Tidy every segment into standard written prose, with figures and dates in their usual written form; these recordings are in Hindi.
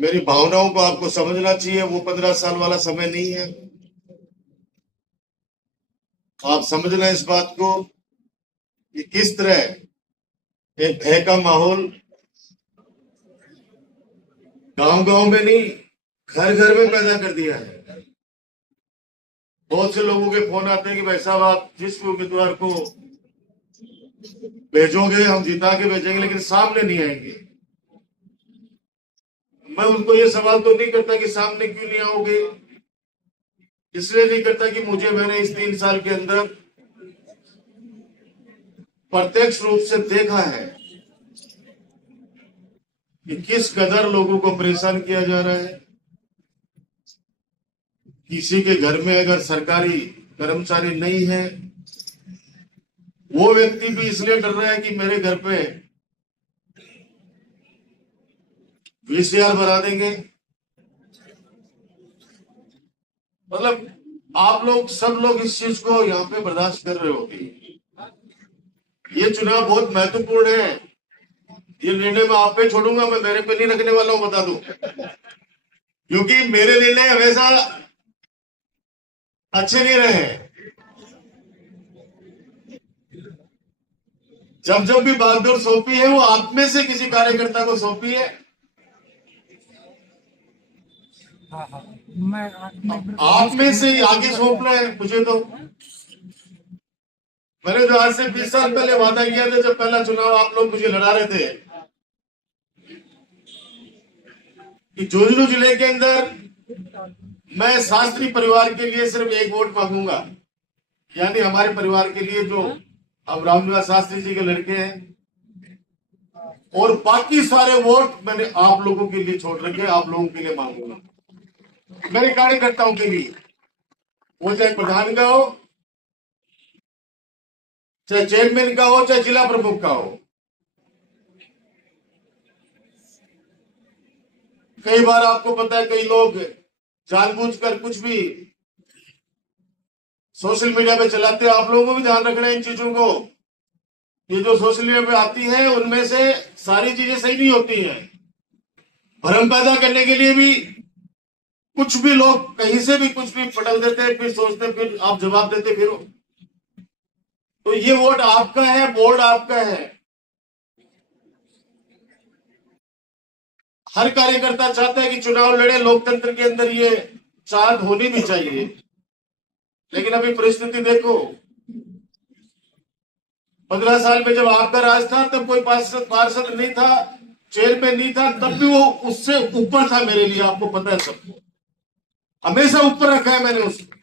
मेरी भावनाओं को आपको समझना चाहिए। वो 15 साल वाला समय नहीं है। आप समझना इस बात को कि किस तरह एक भय का माहौल गांव गांव में नहीं, घर घर में पैदा कर दिया है। बहुत से लोगों के फोन आते हैं कि भाई साहब आप जिस उम्मीदवार को भेजोगे हम जिता के भेजेंगे, लेकिन सामने नहीं आएंगे। मैं उनको ये सवाल तो नहीं करता कि सामने क्यों नहीं आओगे, इसलिए नहीं करता कि मैंने इस 3 साल के अंदर प्रत्यक्ष रूप से देखा है कि किस कदर लोगों को परेशान किया जा रहा है। किसी के घर में अगर सरकारी कर्मचारी नहीं है, वो व्यक्ति भी इसलिए डर रहा है कि मेरे घर पे वीसीआर बना देंगे। मतलब आप लोग सब लोग इस चीज को यहाँ पे बर्दाश्त कर रहे होंगे। ये चुनाव बहुत महत्वपूर्ण है। ये निर्णय मैं आप पे छोड़ूंगा, मैं मेरे पे नहीं रखने वाला हूं, बता दूं, क्योंकि मेरे निर्णय हमेशा अच्छे नहीं रहे। जब जब भी बागडोर सौंपी है वो आप में से किसी कार्यकर्ता को सौंपी है। आप में से ही आगे सौंप रहे हैं मुझे। तो मैंने जो आज से 20 साल पहले वादा किया था, जब पहला चुनाव आप लोग मुझे लड़ा रहे थे, कि झुंझुनू जिले के अंदर मैं शास्त्री परिवार के लिए सिर्फ 1 वोट मांगूंगा, यानी हमारे परिवार के लिए जो अब रामनिवास शास्त्री जी के लड़के हैं, और बाकी सारे वोट मैंने आप लोगों के लिए छोड़ रखे, आप लोगों के लिए मांगूंगा, मेरे कार्यकर्ताओं के लिए। वो चाहे प्रधान का हो, चाहे चेयरमैन का हो, चाहे जिला प्रमुख का हो। कई बार आपको पता है, कई लोग जानबूझकर कुछ भी सोशल मीडिया पे चलाते हैं। आप लोगों को भी ध्यान रखना है इन चीजों को। ये जो सोशल मीडिया पे आती है उनमें से सारी चीजें सही नहीं होती हैं। भ्रम पैदा करने के लिए भी कुछ भी लोग कहीं से भी कुछ भी पटल देते हैं, फिर सोचते हैं, फिर आप जवाब देते फिर। तो ये वोट आपका है, बोर्ड आपका है। हर कार्यकर्ता चाहता है कि चुनाव लड़े, लोकतंत्र के अंदर ये चाहत होनी भी चाहिए। लेकिन अभी परिस्थिति देखो, 15 साल में जब आपका राज था तब कोई पार्षद नहीं था, चेयरमैन नहीं था, तब भी वो उससे ऊपर था मेरे लिए। आपको पता है, सबको हमेशा ऊपर रखा है मैंने उसको।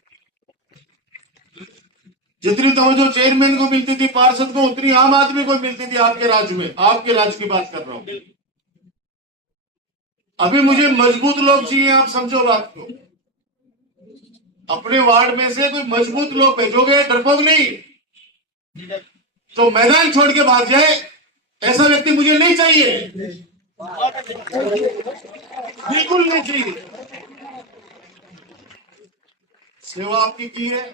जितनी तवज्जो चेयरमैन को मिलती थी, पार्षद को, उतनी आम आदमी को मिलती थी आपके राज्य में। आपके राज्य की बात कर रहा हूं। अभी मुझे मजबूत लोग चाहिए, आप समझो बात को। अपने वार्ड में से कोई मजबूत लोग भेजोगे, डरपोक नहीं तो मैदान छोड़ के भाग जाए, ऐसा व्यक्ति मुझे नहीं चाहिए, बिल्कुल नहीं चाहिए। सेवा आपकी की है।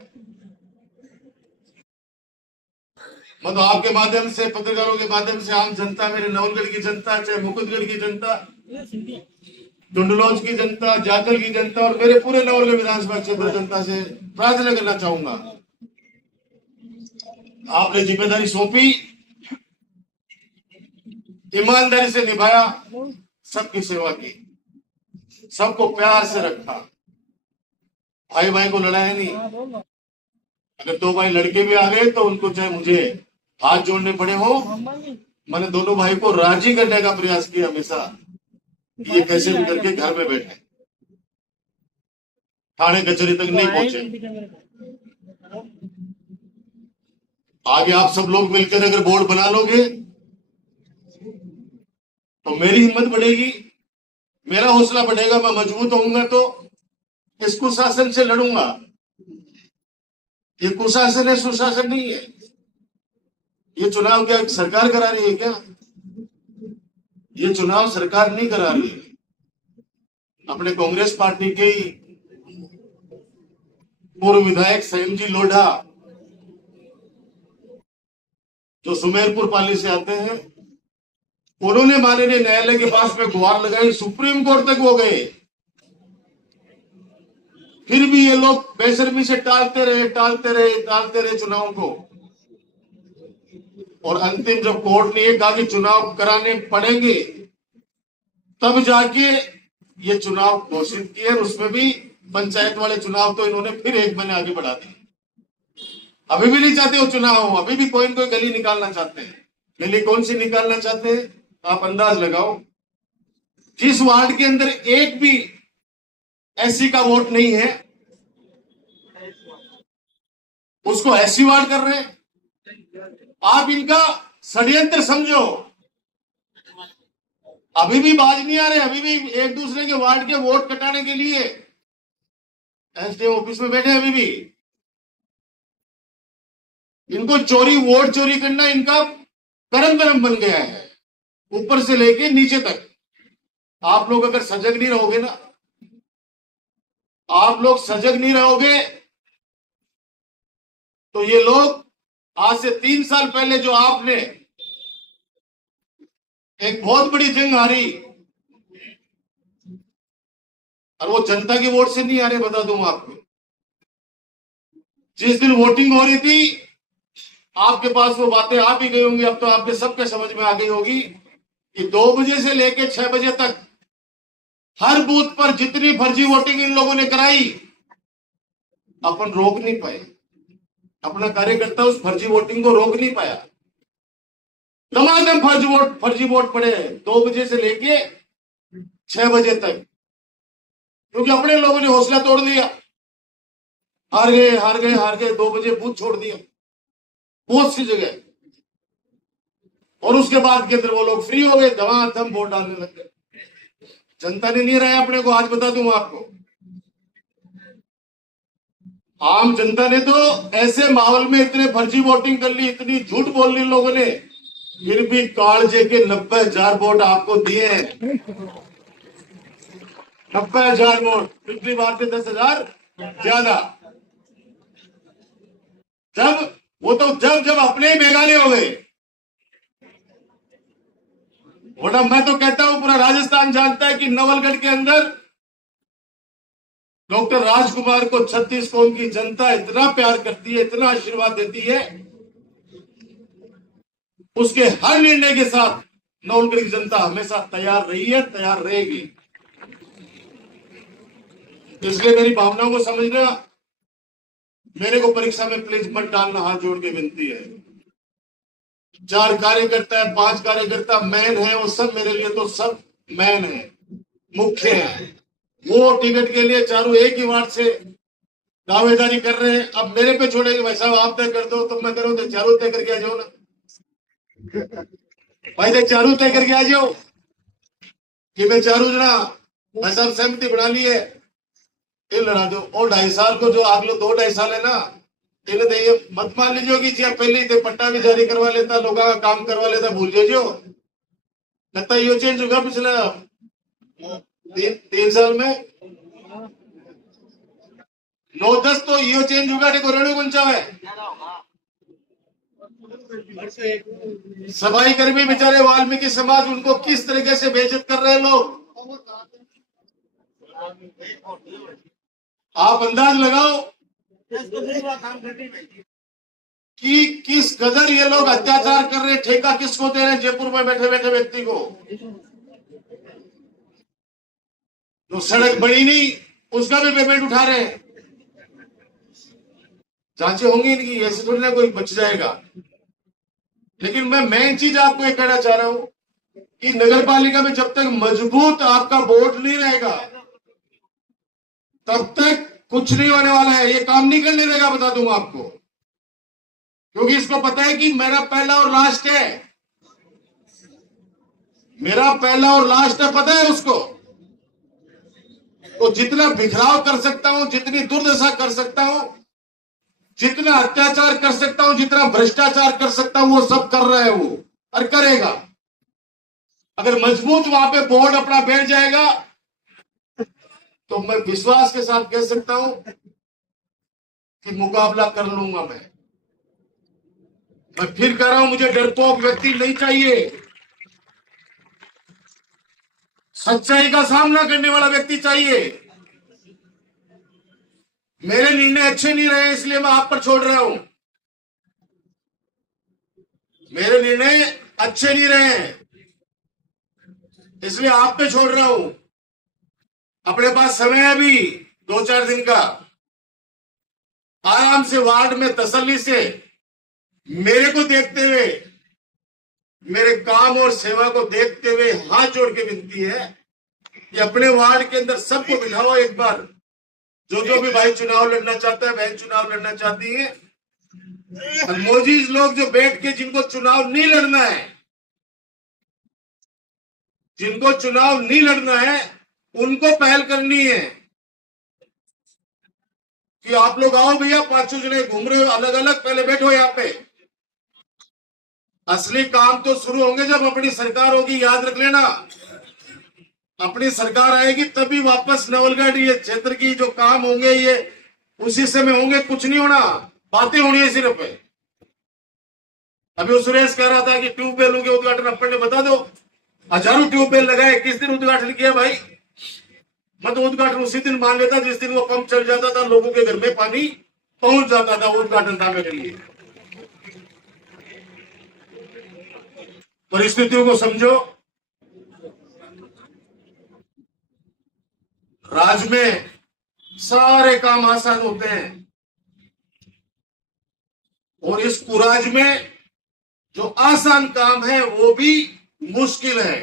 मतलब आपके माध्यम से, पत्रकारों के माध्यम से आम जनता, मेरे नवलगढ़ की जनता, चाहे मुकुंदगढ़ की जनता, डुंडलौज की जनता, जाखल की जनता और मेरे पूरे नवलगढ़ विधानसभा क्षेत्र जनता से प्रार्थना करना चाहूंगा, आपने जिम्मेदारी सौंपी, ईमानदारी से निभाया, सबकी सेवा की, सबको प्यार से रखा, भाई भाई को लड़ाया नहीं। अगर 2 भाई लड़के भी आ गए तो उनको चाहे मुझे हाथ जोड़ने पड़े हो, मैंने दोनों भाई को राजी करने का प्रयास किया हमेशा। ये कैसे भी करके घर में बैठे, थाने कचहरी तक नहीं पहुंचे। आगे आप सब लोग मिलकर अगर बोर्ड बना लोगे तो मेरी हिम्मत बढ़ेगी, मेरा हौसला बढ़ेगा, मैं मजबूत होऊंगा, तो इस कुशासन से लड़ूंगा। ये कुशासन है, सुशासन नहीं है। ये चुनाव क्या सरकार करा रही है क्या? ये चुनाव सरकार नहीं करा रही है। अपने कांग्रेस पार्टी के ही पूर्व विधायक संयम लोढ़ा, जो सुमेरपुर पाली से आते हैं, उन्होंने माननीय न्यायालय के पास में गुहार लगाई, सुप्रीम कोर्ट तक वो गए, फिर भी ये लोग बेशर्मी से टालते रहे चुनाव को। और अंतिम जब कोर्ट ने ये कहा कि चुनाव कराने पड़ेंगे, तब जाके ये चुनाव घोषित किए। उसमें भी पंचायत वाले चुनाव तो इन्होंने फिर 1 महीने आगे बढ़ा दिए। अभी भी नहीं चाहते वो चुनाव हो, अभी भी कोई न कोई गली निकालना चाहते हैं। गली कौन सी निकालना चाहते हैं आप अंदाज लगाओ। जिस वार्ड के अंदर एक भी एससी का वोट नहीं है, उसको एससी वार्ड कर रहे हैं। आप इनका षड्यंत्र समझो। अभी भी बाज नहीं आ रहे, अभी भी एक दूसरे के वार्ड के वोट कटाने के लिए एसडीएम ऑफिस में बैठे। अभी भी इनको वोट चोरी करना इनका कर्म बन गया है, ऊपर से लेके नीचे तक। आप लोग अगर सजग नहीं रहोगे ना, आप लोग सजग नहीं रहोगे, तो ये लोग आज से 3 साल पहले जो आपने एक बहुत बड़ी जंग हारी, और वो जनता की वोट से नहीं हारे, बता दूं आपको। जिस दिन वोटिंग हो रही थी, आपके पास वो बातें आ भी गई होंगी, अब तो आपके सबके समझ में आ गई होगी कि 2 बजे से लेकर 6 बजे तक हर बूथ पर जितनी फर्जी वोटिंग इन लोगों ने कराई, अपन रोक नहीं पाए। अपना कार्यकर्ता उस फर्जी वोटिंग को रोक नहीं पाया। दमादम फर्जी वोट पड़े 2 बजे से लेके 6 बजे तक, क्योंकि अपने लोगों ने हौसला तोड़ दिया। हार गए 2 बजे बूथ छोड़ दिया बहुत सी जगह, और उसके बाद के अंदर वो लोग फ्री हो गए, दमादम वोट डालने लग गए। जनता ने नहीं रहा अपने को, आज बता दूं आपको। आम जनता ने तो ऐसे माहौल में इतने फर्जी वोटिंग कर ली, इतनी झूठ बोल ली लोगों ने, फिर भी कालजे के 90,000 वोट आपको दिए हैं। 90,000 वोट, पिछली बार से 10,000 ज्यादा। जब अपने ही मेघालय हो गए। वोटा मैं तो कहता हूं पूरा राजस्थान जानता है कि नवलगढ़ के अंदर डॉक्टर राजकुमार को 36 कौम की जनता इतना प्यार करती है, इतना आशीर्वाद देती है, उसके हर निर्णय के साथ नवलगढ़ की जनता हमेशा तैयार रही है, तैयार रहेगी। इसलिए मेरी भावनाओं को समझना, मेरे को परीक्षा में प्लीज मत डालना, हाथ जोड़ के विनती है। 4 कार्यकर्ता है, 5 कार्यकर्ता मैन है, वो सब मेरे लिए तो सब मैन है, मुख्य है। वो टिकट के लिए चारों एक ही वार्ड से दावेदारी कर रहे हैं। अब मेरे पे छोड़ेंगे, भाई साहब आप तय कर दो, तो मैं करूं तो चारों तय करके आ जाओ ना भाई, तो चारों तय करके आ जाओ कि मैं चारों जना भाई साहब सहमति बना ली है, ये लड़ा दो। और 2.5 साल को जो अगले 2-2.5 साल है ना, इन्हें तो ये मत मान लीजिए कि जी पहले ही पट्टा भी जारी करवा लेता, लोगों का काम करवा लेता, भूल जाइए। लगता है ये चेंज होगा पिछले 3 साल में। 9-10 तो ये चेंज होगा, देखो रेणु गुंचा है, सफाई कर्मी बेचारे वाल्मीकि समाज, उनको किस तरीके से बेइज्जत कर रहे हैं लोग, आप अंदाज लगाओ कि किस कदर ये लोग अत्याचार कर रहे हैं। ठेका किसको दे रहे हैं? जयपुर में बैठे बैठे व्यक्ति को, जो सड़क बनी नहीं उसका भी पेमेंट उठा रहे हैं। जांचें होंगी इनकी, ऐसे थोड़ी ना कोई बच जाएगा। लेकिन मैं मेन चीज आपको ये कहना चाह रहा हूं कि नगर पालिका में जब तक मजबूत आपका बोर्ड नहीं रहेगा, तब तक कुछ नहीं होने वाला है। ये काम नहीं करने देगा, बता दूंगा आपको, क्योंकि इसको पता है कि मेरा पहला और लास्ट है, मेरा पहला और लास्ट है, पता है उसको। तो जितना बिखराव कर सकता हूं, जितनी दुर्दशा कर सकता हूं, जितना अत्याचार कर सकता हूं, जितना भ्रष्टाचार कर सकता हूं, वो सब कर रहा है वो, और करेगा। अगर मजबूत वहां पे बोर्ड अपना बैठ जाएगा, तो मैं विश्वास के साथ कह सकता हूं कि मुकाबला कर लूंगा। मैं फिर कह रहा हूं, मुझे डरपोक व्यक्ति नहीं चाहिए। सच्चाई का सामना करने वाला व्यक्ति चाहिए। मेरे निर्णय अच्छे नहीं रहे इसलिए मैं आप पर छोड़ रहा हूं। मेरे निर्णय अच्छे नहीं रहे इसलिए आप पे छोड़ रहा हूं। अपने पास समय है अभी 2-4 दिन का। आराम से वार्ड में तसल्ली से मेरे को देखते हुए, मेरे काम और सेवा को देखते हुए हाथ जोड़ के विनती है कि अपने वार्ड के अंदर सबको बिठाओ एक बार। जो भी भाई चुनाव लड़ना चाहता है, बहन चुनाव लड़ना चाहती है, मोजीज लोग जो बैठ के जिनको चुनाव नहीं लड़ना है, जिनको चुनाव नहीं लड़ना है उनको पहल करनी है कि आप लोग आओ भैया, 5 जने घूम रहे हो अलग अलग, पहले बैठो यहाँ पे। असली काम तो शुरू होंगे जब अपनी सरकार होगी, याद रख लेना। अपनी सरकार आएगी तभी वापस नवलगढ़ ये क्षेत्र की जो काम होंगे ये उसी समय होंगे। कुछ नहीं होना, बातें होनी है सिर्फ। अभी वो सुरेश कह रहा था कि ट्यूबवेलों के उद्घाटन अपन ने बता दो। हजारों ट्यूबवेल लगाए, किस दिन उद्घाटन किया भाई? मैं तो उद्घाटन उसी दिन मान लेता जिस दिन वो पंप चल जाता था, लोगों के घर में पानी पहुंच जाता था। वो उद्घाटन था मेरे लिए। परिस्थितियों को समझो। राज्य में सारे काम आसान होते हैं और इस कुराज में जो आसान काम है वो भी मुश्किल है।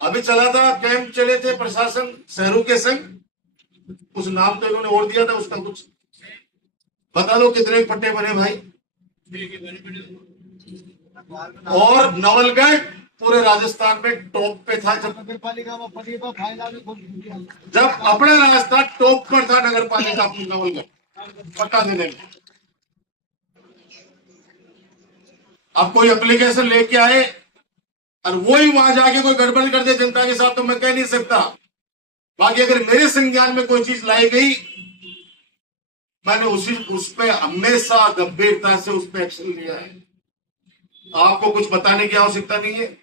अभी चला था, कैंप चले थे प्रशासन शहरों के संग, कुछ नाम तो इन्होंने और दिया था, उसका कुछ बता दो कितने पट्टे बने भाई? और नवलगढ़ पूरे राजस्थान में टॉप पे था। जब अपना रास्ता टॉप पर था नगर पालिका नवलगढ़ पट्टा देने में। अब कोई एप्लीकेशन लेके आए और वो ही वहां जाके कोई गड़बड़ कर दे जनता के साथ, तो मैं कह नहीं सकता। बाकी अगर मेरे संज्ञान में कोई चीज लाई गई, मैंने उस पर हमेशा गंभीरता से उस पर एक्शन लिया है। आपको कुछ बताने की आवश्यकता नहीं है।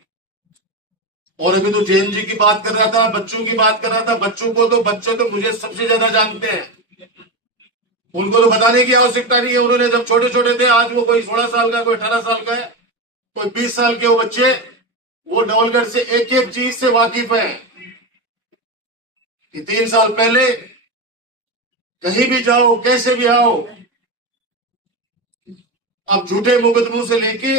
और अभी तो जेएनजी की बात कर रहा था, बच्चों की बात कर रहा था। बच्चे तो मुझे सबसे ज्यादा जानते हैं, उनको तो बताने की आवश्यकता नहीं है। उन्होंने जब छोटे छोटे थे, आज वो कोई 16 साल का, कोई 18 साल का है, कोई 20 साल के वो बच्चे, वो नवलगढ़ से एक एक चीज से वाकिफ है कि 3 साल पहले कहीं भी जाओ, कैसे भी आओ, अब झूठे मुकदमों से लेके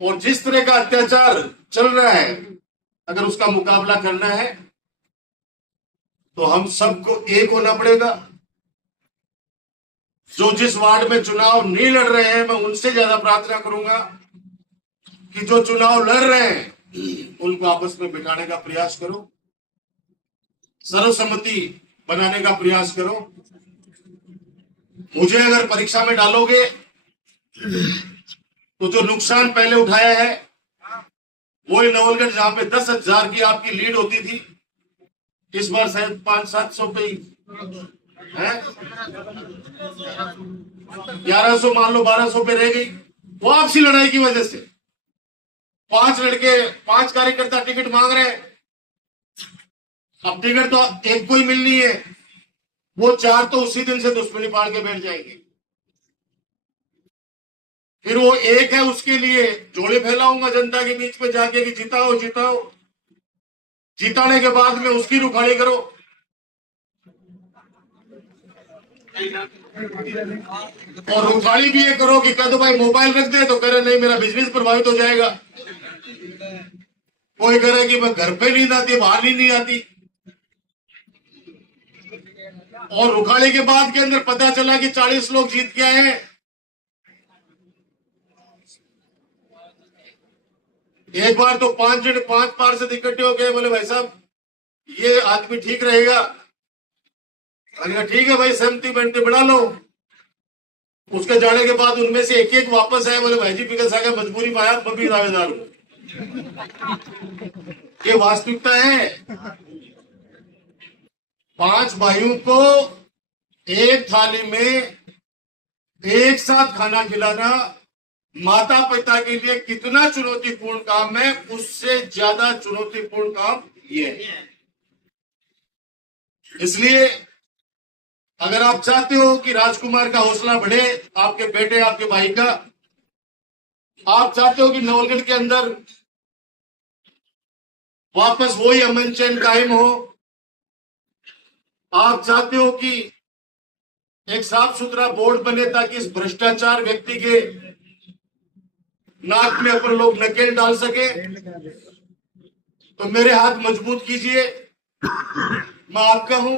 और जिस तरह का अत्याचार चल रहा है, अगर उसका मुकाबला करना है तो हम सबको एक होना पड़ेगा। जो जिस वार्ड में चुनाव नहीं लड़ रहे हैं, मैं उनसे ज्यादा प्रार्थना करूंगा कि जो चुनाव लड़ रहे हैं उनको आपस में बिठाने का प्रयास करो, सर्वसम्मति बनाने का प्रयास करो। मुझे अगर परीक्षा में डालोगे तो जो नुकसान पहले उठाया है वही नवलगढ़, जहां पे 10,000 की आपकी लीड होती थी, इस बार शायद 500-700 पे ही है, 1100 मान लो, 1200 पे रह गई। वो आपसी लड़ाई की वजह से 5 कार्यकर्ता टिकट मांग रहे हैं। अब टिकट तो एक को ही मिलनी है, वो 4 तो उसी दिन से दुश्मनी पाड़ के बैठ जाएंगे। फिर वो एक है, उसके लिए जोड़े फैलाऊंगा जनता के बीच में जाके कि जिताओ जिताओ। जिताने के बाद में उसकी रुखाड़ी करो। और रुखाड़ी भी ये करो कि कह दो भाई मोबाइल रख दे, तो कह रहे नहीं मेरा बिजनेस प्रभावित हो जाएगा। कोई कह रहा है कि मैं घर पे नींद आती है, बाहर नहीं आती। और रुखाड़ी के बाद के अंदर पता चला कि 40 लोग जीत के आए हैं। एक बार तो 5 पार्षद इकट्ठे हो गए, बोले भाई साहब ये आदमी ठीक रहेगा। ठीक है भाई, सहमति बनती बना लो। उसके जाने के बाद उनमें से एक एक वापस आए, बोले भाई जी पिकल साहब मजबूरी में आया, मैं भी दावेदार हूं। ये वास्तविकता है। 5 भाइयों को एक थाली में एक साथ खाना खिलाना माता पिता के लिए कितना चुनौतीपूर्ण काम है, उससे ज्यादा चुनौतीपूर्ण काम ये है। इसलिए अगर आप चाहते हो कि राजकुमार का हौसला बढ़े, आपके बेटे आपके भाई का, आप चाहते हो कि नवलगढ़ के अंदर वापस वही अमन चैन कायम हो, आप चाहते हो कि एक साफ सुथरा बोर्ड बने ताकि इस भ्रष्टाचार व्यक्ति के नाक में अपन लोग नकेल डाल सके, तो मेरे हाथ मजबूत कीजिए। मैं आपका हूं,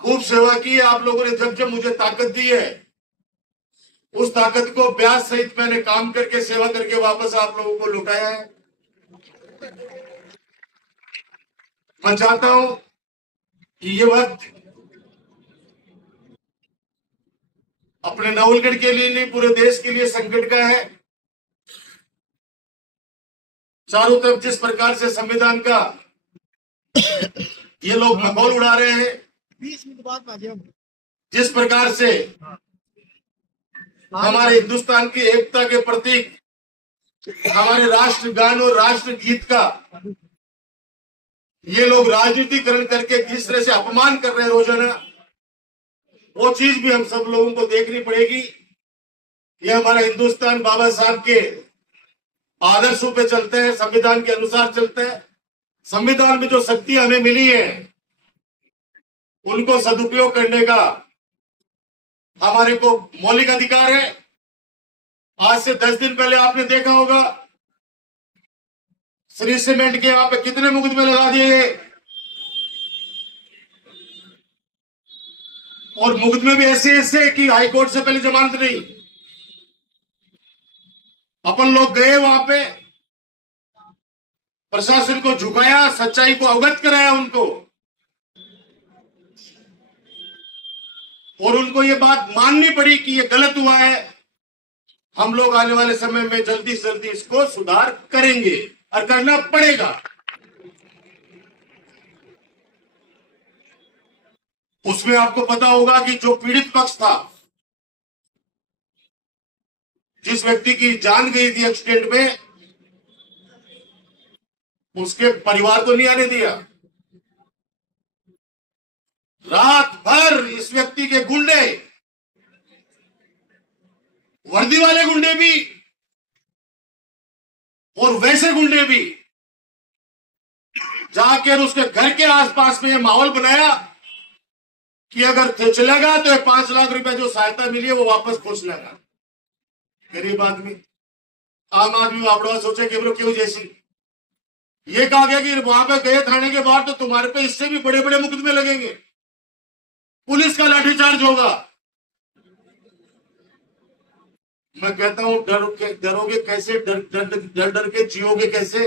खूब सेवा की है आप लोगों ने। जब जब मुझे ताकत दी है, उस ताकत को ब्याज सहित मैंने काम करके सेवा करके वापस आप लोगों को लुटाया है। मैं चाहता हूं कि ये वक्त अपने नवलगढ़ के लिए नहीं, पूरे देश के लिए संकट का है। चारों तरफ जिस प्रकार से संविधान का ये लोग मखौल उड़ा रहे हैं, 20 मिनट बाद जिस प्रकार से हमारे हिंदुस्तान की एकता के प्रतीक हमारे राष्ट्रगान और राष्ट्रगीत का ये लोग राजनीतिकरण करके किस तरह से अपमान कर रहे हैं रोजाना, वो चीज भी हम सब लोगों को देखनी पड़ेगी। ये हमारा हिंदुस्तान बाबा साहब के आदर्शों पे चलते हैं, संविधान के अनुसार चलते हैं। संविधान में जो शक्ति हमें मिली है, उनको सदुपयोग करने का हमारे को मौलिक अधिकार है। आज से 10 दिन पहले आपने देखा होगा, श्री सीमेंट के वहां पे कितने मुकदमे लगा दिए गए, और मुकदमे भी ऐसे ऐसे कि हाईकोर्ट से पहले जमानत नहीं। अपन लोग गए वहां पे, प्रशासन को झुकाया, सच्चाई को अवगत कराया उनको, और उनको ये बात माननी पड़ी कि ये गलत हुआ है। हम लोग आने वाले समय में जल्दी से जल्दी इसको सुधार करेंगे और करना पड़ेगा। उसमें आपको पता होगा कि जो पीड़ित पक्ष था, जिस व्यक्ति की जान गई थी एक्सीडेंट में, उसके परिवार को नहीं आने दिया। रात भर इस व्यक्ति के गुंडे, वर्दी वाले गुंडे भी और वैसे गुंडे भी, जाकर उसके घर के आसपास में माहौल बनाया कि अगर चलेगा तो 5 लाख रुपए जो सहायता मिली है वो वापस पहुंच लेगा। गरीब आदमी, आम आदमी वापड़ा सोचे कि क्यों जैसी। ये कहा गया कि वहां पे गए थाने के बाद तो तुम्हारे पे इससे भी बड़े बड़े मुकदमे लगेंगे, पुलिस का लाठीचार्ज होगा। मैं कहता हूं डरोगे कैसे? डर डर डर डर के जियोगे कैसे?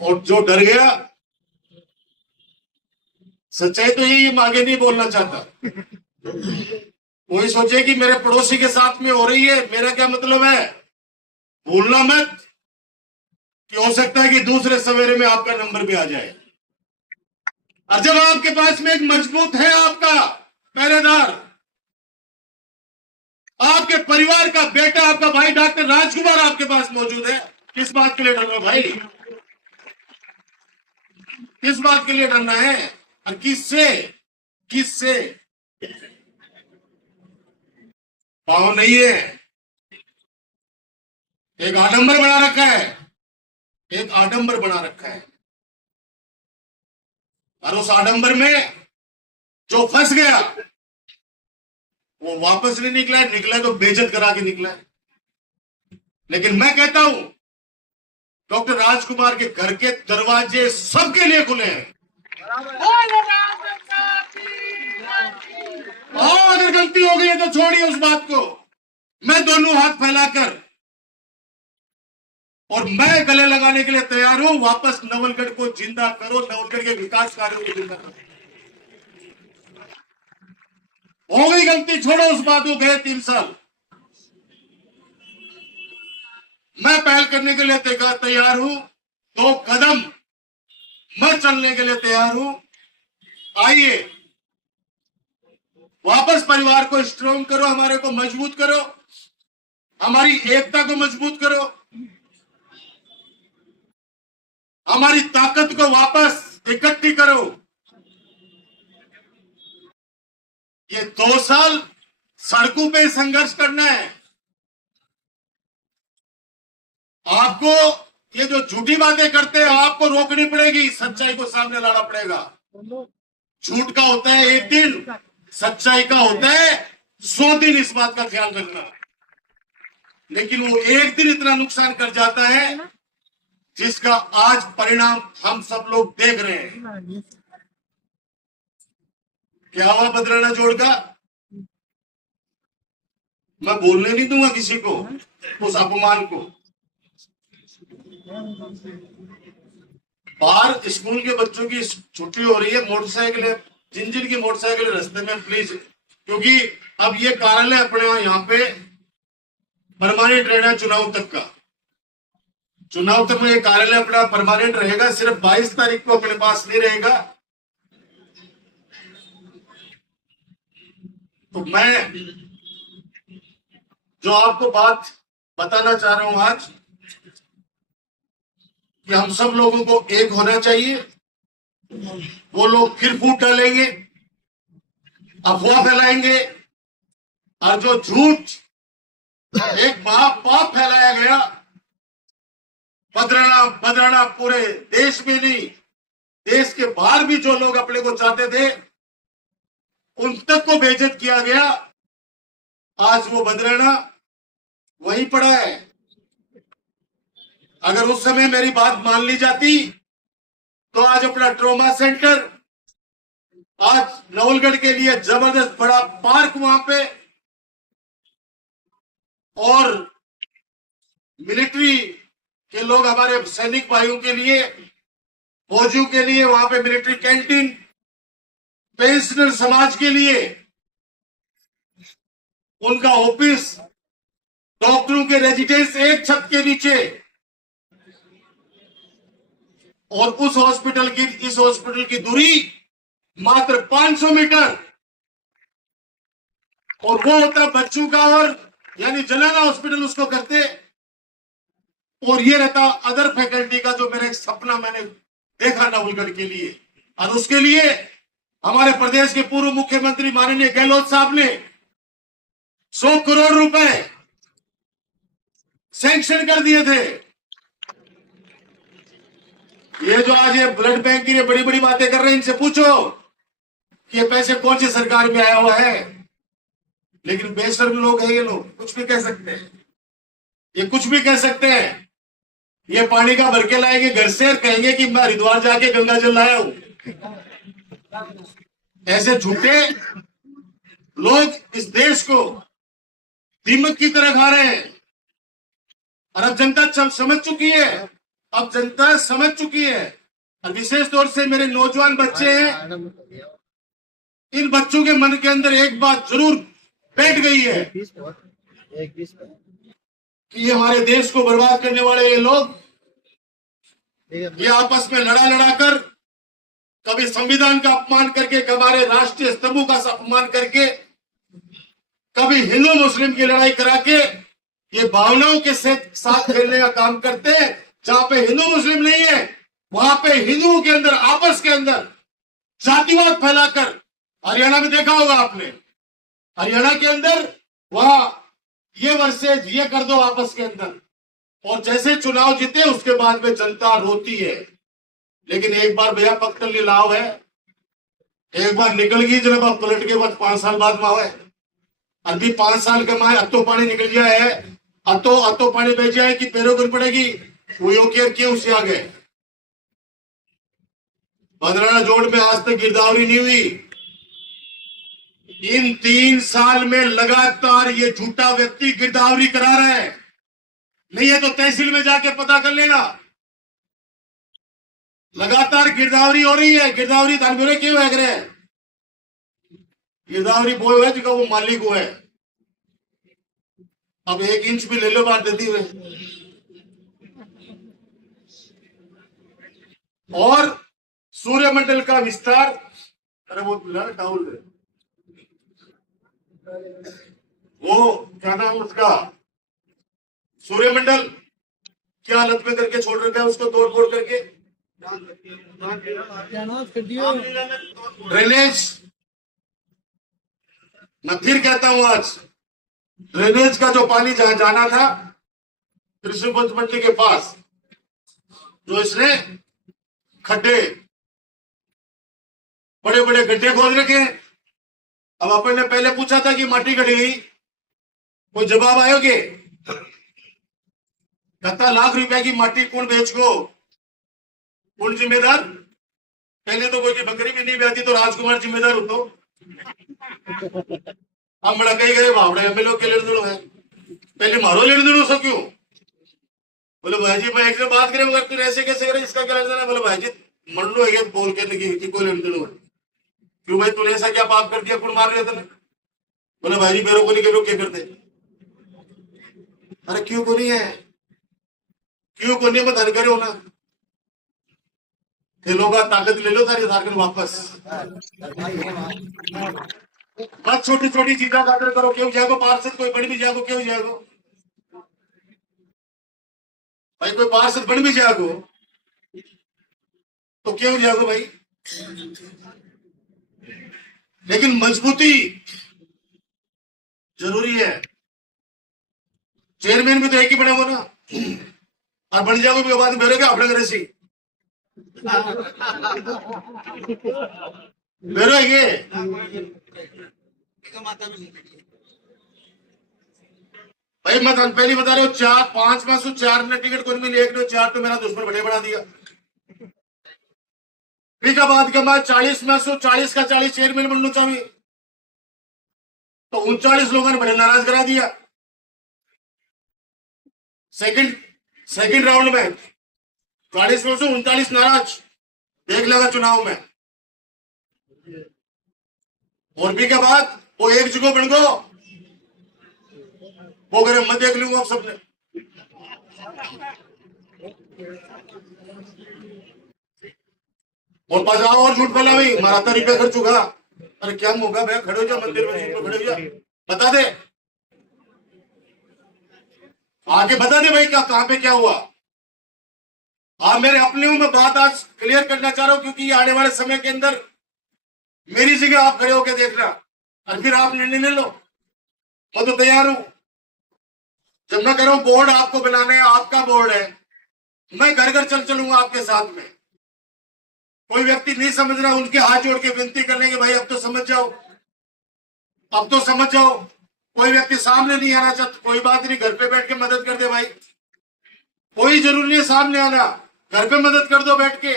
और जो डर गया, सच्चाई तो यही, आगे नहीं बोलना चाहता। कोई सोचे कि मेरे पड़ोसी के साथ में हो रही है, मेरा क्या मतलब है? भूलना मत कि हो सकता है कि दूसरे सवेरे में आपका नंबर भी आ जाए। और जब आपके पास में एक मजबूत है आपका पहरेदार, आपके परिवार का बेटा, आपका भाई डॉक्टर राजकुमार आपके पास मौजूद है, किस बात के लिए डरना भाई? किस बात के लिए डरना है? और किससे? किससे? पाव नहीं है। एक आडंबर बना रखा है, एक आडंबर बना रखा है, और उस आडंबर में जो फंस गया वो वापस नहीं निकला है, निकला तो बेइज्जत करा के निकला है। लेकिन मैं कहता हूं, डॉक्टर राजकुमार के घर के दरवाजे सबके लिए खुले हैं। और अगर गलती हो गई है तो छोड़िए उस बात को। मैं दोनों हाथ फैलाकर और मैं गले लगाने के लिए तैयार हूं। वापस नवलगढ़ को जिंदा करो, नवलगढ़ के विकास कार्यों को जिंदा करो। हो गई गलती, छोड़ो उस बात को, गए 3 साल। मैं पहल करने के लिए तैयार हूं, 2 कदम मैं चलने के लिए तैयार हूं। आइए वापस परिवार को स्ट्रॉन्ग करो, हमारे को मजबूत करो, हमारी एकता को मजबूत करो, हमारी ताकत को वापस इकट्ठी करो। ये 2 साल सड़कों पे संघर्ष करना है। आपको ये जो झूठी बातें करते हैं आपको रोकनी पड़ेगी, सच्चाई को सामने लाना पड़ेगा। झूठ का होता है 1 दिन, सच्चाई का होता है 100 दिन। इस बात का ख्याल रखना। लेकिन वो 1 दिन इतना नुकसान कर जाता है जिसका आज परिणाम हम सब लोग देख रहे हैं। क्या हुआ बदराना जोड़ का? मैं बोलने नहीं दूंगा किसी को उस अपमान को। बाहर स्कूल के बच्चों की छुट्टी हो रही है, मोटरसाइकिल है, जिन जिन की मोटरसाइकिल रास्ते में प्लीज, क्योंकि अब ये कार्यालय अपने यहाँ पे परमानेंट रहना चुनाव तक का। चुनाव तक में ये कार्यालय अपना परमानेंट रहेगा, सिर्फ 22 तारीख को अपने पास नहीं रहेगा। तो मैं जो आपको बात बताना चाह रहा हूं आज कि हम सब लोगों को एक होना चाहिए। वो लोग फिर फूट डालेंगे, अफवाह फैलाएंगे, और जो झूठ एक महापाप फैलाया गया, बदराना पूरे देश में नहीं, देश के बाहर भी जो लोग अपने को चाहते थे उन तक को बेइज्जत किया गया। आज वो बदराना वहीं पड़ा है। अगर उस समय मेरी बात मान ली जाती तो आज अपना ट्रॉमा सेंटर, आज नवलगढ़ के लिए जबरदस्त बड़ा पार्क वहां पे, और मिलिट्री के लोग, हमारे सैनिक भाइयों के लिए, फौजियों के लिए वहां पे मिलिट्री कैंटीन, पेंशनर समाज के लिए उनका ऑफिस, डॉक्टरों के रेजिडेंस एक छत के नीचे, और उस हॉस्पिटल की, इस हॉस्पिटल की दूरी मात्र 500 मीटर, और वो होता बच्चों का, और यानी जलाना हॉस्पिटल उसको करते, और ये रहता अदर फैकल्टी का, जो मेरा एक सपना मैंने देखा नवलगढ़ के लिए। और उसके लिए हमारे प्रदेश के पूर्व मुख्यमंत्री माननीय गहलोत साहब ने 100 करोड़ रुपए सैंक्शन कर दिए थे। ये जो आज ये ब्लड बैंक की लिए बड़ी बड़ी बातें कर रहे हैं, इनसे पूछो कि ये पैसे कौन सी सरकार में आया हुआ है। लेकिन बेशर्म लोग हैं ये लोग, कुछ भी कह सकते हैं, ये कुछ भी कह सकते हैं। ये पानी का भर के लाएंगे घर से और कहेंगे कि मैं हरिद्वार जाके गंगा जल लाया हूं। ऐसे झूठे लोग इस देश को दीमक की तरह खा रहे हैं। और अब जनता समझ चुकी है, अब जनता समझ चुकी है। और विशेष तौर से मेरे नौजवान बच्चे हैं, इन बच्चों के मन के अंदर एक बात जरूर बैठ गई है कि ये हमारे देश को बर्बाद करने वाले ये लोग, ये आपस में लड़ा लड़ा कर, कभी संविधान का अपमान करके, हमारे राष्ट्रीय स्तंभों का अपमान करके, कभी हिंदू मुस्लिम की लड़ाई करा के, ये भावनाओं के साथ खेलने का काम करते हैं। जहां पे हिंदू मुस्लिम नहीं है वहां पे हिंदुओं के अंदर, आपस के अंदर जातिवाद फैलाकर, हरियाणा में देखा होगा आपने, हरियाणा के अंदर वहां ये वर्सेज ये कर दो आपस के अंदर, और जैसे चुनाव जीते उसके बाद में जनता रोती है। लेकिन एक बार भैया पक्तली लाभ है, एक बार निकल गई जब आप पलट के बाद 5 साल बाद मावे, अभी 5 साल कमाए, अतो पानी निकल गया है, अतो पानी बह जाए कि पैरों कर पड़ेगी, वो योग्य क्यों से आ गए। बदराना जोड़ में आज तक गिरदावरी नहीं हुई। इन 3 साल में लगातार ये झूठा व्यक्ति गिरदावरी करा रहा है। नहीं है तो तहसील में जाके पता कर लेना, लगातार गिरदावरी हो रही है। गिरदावरी धानपुरे क्यों है करे, गिरदावरी बोए है जो वो मालिक को है। अब 1 इंच भी ले लो बात देती हुए। और सूर्यमंडल का विस्तार, अरे वो टाउल है, वो क्या नाम उसका, सूर्यमंडल, क्या हालत में करके छोड़ रखा है उसको, तोड़ फोड़ करके। क्या कर दियो। ड्रेनेज, मैं फिर कहता हूं आज, ड्रेनेज का जो पानी जहां जाना था कृष्णगंज मंडी के पास, जो इसने खड्डे, बड़े बड़े गड्ढे खोद रखे हैं। अब अपन ने पहले पूछा था कि माटी कटी गई, कोई जवाब आयोगे? कहता लाख रुपए की माटी कौन बेच को, कौन जिम्मेदार? पहले तो कोई की बकरी भी नहीं बेचती तो राजकुमार जिम्मेदार हो तो। हम बड़ा कही गए भावड़े एमएलए के लेने है, पहले मारो लेने दो सो क्यों? बोले भाई जी मैं एक से बात करें मगर तू ऐसे कैसे करे, इसका क्या लेना? बोले भाई जी मन लो है बोल के कि कोई लेने दो। क्यों भाई तूने ऐसा क्या पाप कर दिया, कौन मार रहे थे? बोले भाई जी मेरे को नहीं करो क्या करते? अरे क्यों को नहीं है, क्यों को नहीं बता करे हो ना, खेलों का ताकत ले लो सारी झारखंड वापस। बस छोटी छोटी चीजा खातर करो, क्यों जाएगो पार्षद, कोई बन भी जाएगो, क्यों जाएगो भाई, कोई पार्षद बन भी जाएगो तो क्यों जाएगो भाई। लेकिन मजबूती जरूरी है। चेयरमैन भी तो एक ही बने हो ना, और बन जाओगे भी बाद में मेरे अपने घर से मेरे ये भाई मैं पहले बता रहा हूँ, 4-5 में से 4 ने टिकट कोई मिली, 1 ने 4 तो मेरा दुश्मन बड़े बढ़ा दिया। फिर का बात के बाद 40 में से 40 का 40 चेयरमैन बनना चाहिए, तो 39 लोगों ने बड़े नाराज करा दिया। सेकंड राउंड में 40 में से 39 नाराज, देख लगा चुनाव में। और भी के बाद वो एक जगह बन गो, वो करे मैं देख लूंगा आप सबने। और बाजार और झूठ बोला भाई, मारा था रुपया खर्च होगा। अरे क्या होगा भैया, खड़े हो जा मंदिर में, खड़े हो जा, बता दे आगे, बता दे भाई क्या कहां पे क्या हुआ। आप मेरे अपने में बात आज क्लियर करना चाह रहा हूं, क्योंकि आने वाले समय के अंदर मेरी जगह आप खड़े होकर देखना और फिर आप निर्णय ले लो। मैं तो तैयार हूं, जब मैं कह रहा हूं बोर्ड आपको बनाना है, आपका बोर्ड है, मैं घर घर चल चलूंगा आपके साथ में। कोई व्यक्ति नहीं समझ रहा, उनके हाथ जोड़ के विनती करने के भाई अब तो समझ जाओ, अब तो समझ जाओ। कोई व्यक्ति सामने नहीं आना चाहता, कोई बात नहीं, घर पे बैठ के मदद कर दे भाई, कोई जरूरी नहीं सामने आना, घर पे मदद कर दो बैठ के।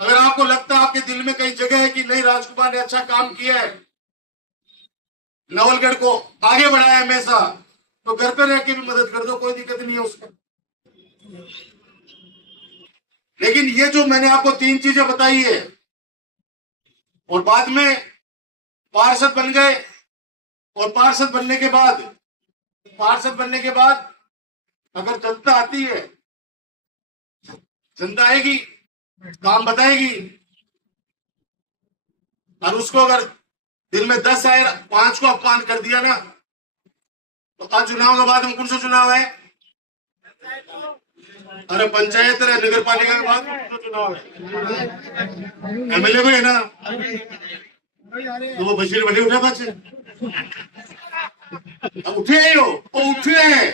अगर आपको लगता है आपके दिल में कहीं जगह है कि नहीं राजकुमार ने अच्छा काम किया है, नवलगढ़ को आगे बढ़ाया हमेशा, तो घर पे रह के भी मदद कर दो, कोई दिक्कत नहीं है उसमें। लेकिन ये जो मैंने आपको 3 चीजें बताई है, और बाद में पार्षद बन गए, और पार्षद बनने के बाद अगर जनता आती है, जनता आएगी, काम बताएगी, और उसको अगर दिन में 10 आए, 5 को अपमान कर दिया ना, तो आज चुनाव के बाद हम कौन सा चुनाव है? अरे पंचायत है, नगर पालिका के बाद कौन सा चुनाव है? एमएलए को है ना, तो वो बशीर बड़े उठा बच्चे, अब उठे ही हो, वो उठे हैं,